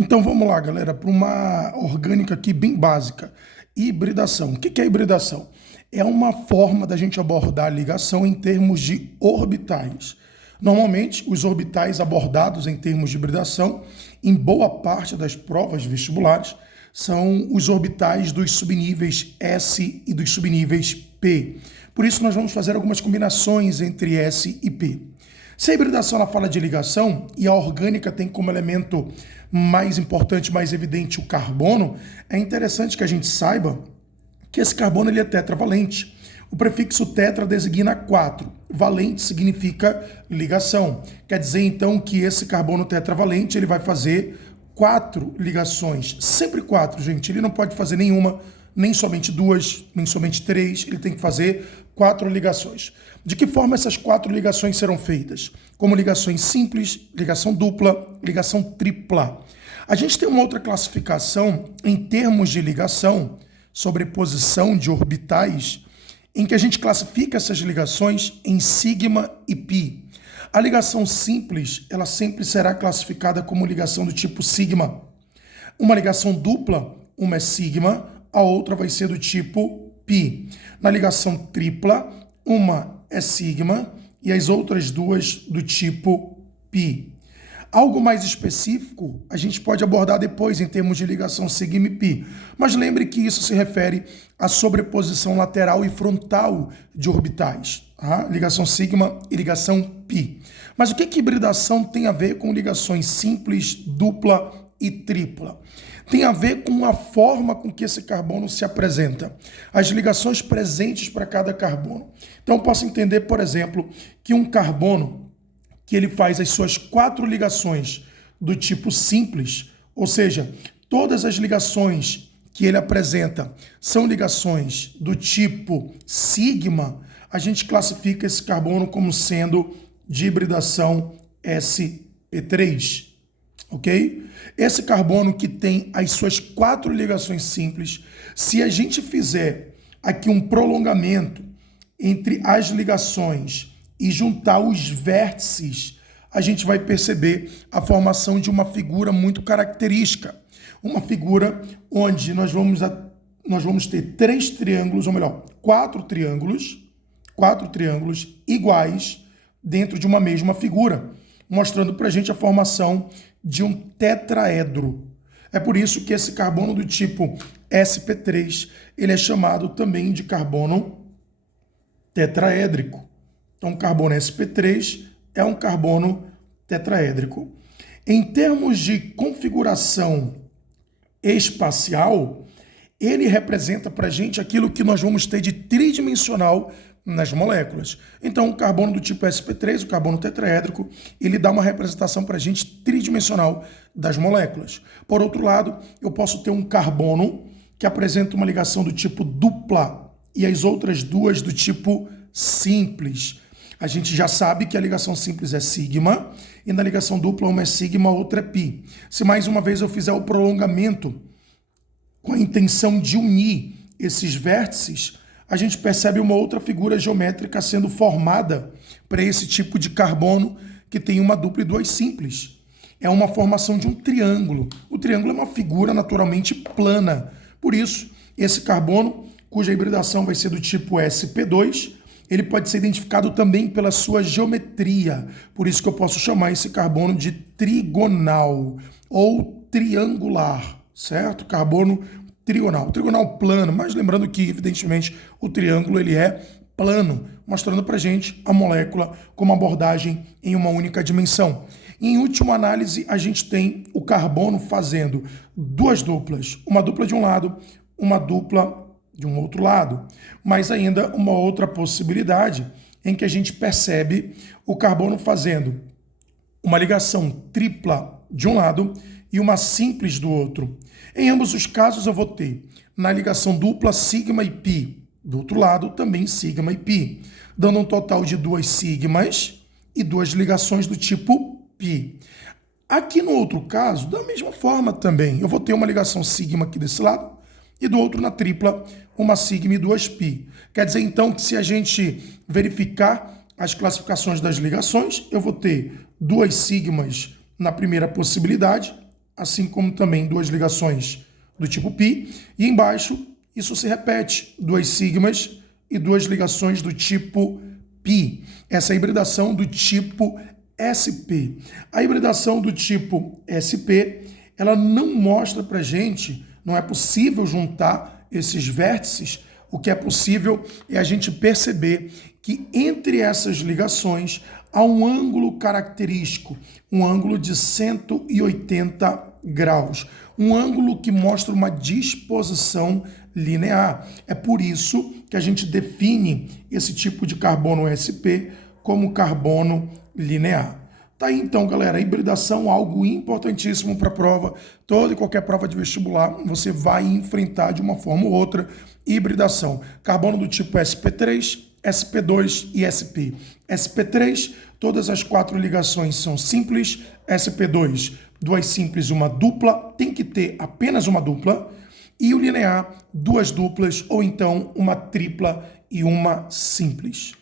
Então vamos lá, galera, para uma orgânica aqui bem básica. Hibridação. O que é hibridação? É uma forma da gente abordar a ligação em termos de orbitais. Normalmente, os orbitais abordados em termos de hibridação, em boa parte das provas vestibulares, são os orbitais dos subníveis S e dos subníveis P. Por isso, nós vamos fazer algumas combinações entre S e P. Se a hibridação ela fala de ligação e a orgânica tem como elemento mais importante, mais evidente o carbono, é interessante que a gente saiba que esse carbono ele é tetravalente. O prefixo tetra designa 4. Valente significa ligação. Quer dizer, então, que esse carbono tetravalente ele vai fazer 4 ligações. Sempre 4, gente. Ele não pode fazer nenhuma, nem somente 2, nem somente 3. Ele tem que fazer 4 ligações. De que forma essas 4 ligações serão feitas? Como ligações simples, ligação dupla, ligação tripla. A gente tem uma outra classificação em termos de ligação, sobreposição de orbitais, em que a gente classifica essas ligações em sigma e pi. A ligação simples, ela sempre será classificada como ligação do tipo sigma. Uma ligação dupla, uma é sigma, a outra vai ser do tipo pi. Na ligação tripla, uma é sigma e as outras duas do tipo pi. Algo mais específico a gente pode abordar depois em termos de ligação sigma e pi, mas lembre que isso se refere à sobreposição lateral e frontal de orbitais, tá? Ligação sigma e ligação pi. Mas o que hibridação tem a ver com ligações simples, dupla e tripla? Tem a ver com a forma com que esse carbono se apresenta, as ligações presentes para cada carbono. Então eu posso entender, por exemplo, que um carbono que ele faz as suas 4 ligações do tipo simples, ou seja, todas as ligações que ele apresenta são ligações do tipo sigma, a gente classifica esse carbono como sendo de hibridação sp3, ok? Esse carbono que tem as suas 4 ligações simples, se a gente fizer aqui um prolongamento entre as ligações e juntar os vértices, a gente vai perceber a formação de uma figura muito característica. Uma figura onde nós vamos ter 3 triângulos, ou melhor, 4 triângulos iguais dentro de uma mesma figura, mostrando para a gente a formação de um tetraedro. É por isso que esse carbono do tipo sp3, ele é chamado também de carbono tetraédrico. Então, o carbono sp3 é um carbono tetraédrico. Em termos de configuração espacial, ele representa para a gente aquilo que nós vamos ter de tridimensional nas moléculas. Então, o carbono do tipo sp3, o carbono tetraédrico, ele dá uma representação para a gente tridimensional das moléculas. Por outro lado, eu posso ter um carbono que apresenta uma ligação do tipo dupla e as outras duas do tipo simples. A gente já sabe que a ligação simples é sigma e na ligação dupla uma é sigma, a outra é pi. Se mais uma vez eu fizer o prolongamento com a intenção de unir esses vértices, a gente percebe uma outra figura geométrica sendo formada para esse tipo de carbono que tem uma dupla e 2 simples. É uma formação de um triângulo. O triângulo é uma figura naturalmente plana. Por isso, esse carbono, cuja hibridação vai ser do tipo sp2, ele pode ser identificado também pela sua geometria. Por isso que eu posso chamar esse carbono de trigonal ou triangular, certo? Carbono trigonal. Trigonal plano, mas lembrando que, evidentemente, o triângulo ele é plano, mostrando para a gente a molécula como abordagem em uma única dimensão. E, em última análise, a gente tem o carbono fazendo 2 duplas. Uma dupla de um lado, uma dupla de um outro lado, mas ainda uma outra possibilidade em que a gente percebe o carbono fazendo uma ligação tripla de um lado e uma simples do outro. Em ambos os casos eu vou ter na ligação dupla sigma e pi, do outro lado também sigma e pi, dando um total de 2 sigmas e 2 ligações do tipo pi. Aqui no outro caso, da mesma forma também, eu vou ter uma ligação sigma aqui desse lado e do outro na tripla, uma sigma e 2 pi. Quer dizer, então, que se a gente verificar as classificações das ligações, eu vou ter 2 sigmas na primeira possibilidade, assim como também duas ligações do tipo π. E embaixo, isso se repete, duas sigmas e duas ligações do tipo π. Essa é a hibridação do tipo SP. A hibridação do tipo SP, ela não mostra para gente, não é possível juntar esses vértices. O que é possível é a gente perceber que entre essas ligações há um ângulo característico, um ângulo de 180 graus, um ângulo que mostra uma disposição linear. É por isso que a gente define esse tipo de carbono SP como carbono linear. Tá aí então, galera, a hibridação é algo importantíssimo para a prova. Toda e qualquer prova de vestibular você vai enfrentar de uma forma ou outra hibridação. Carbono do tipo sp3, sp2 e sp. sp3, todas as 4 ligações são simples. sp2, duas simples e uma dupla, tem que ter apenas uma dupla. E o linear, duas duplas ou então uma tripla e uma simples.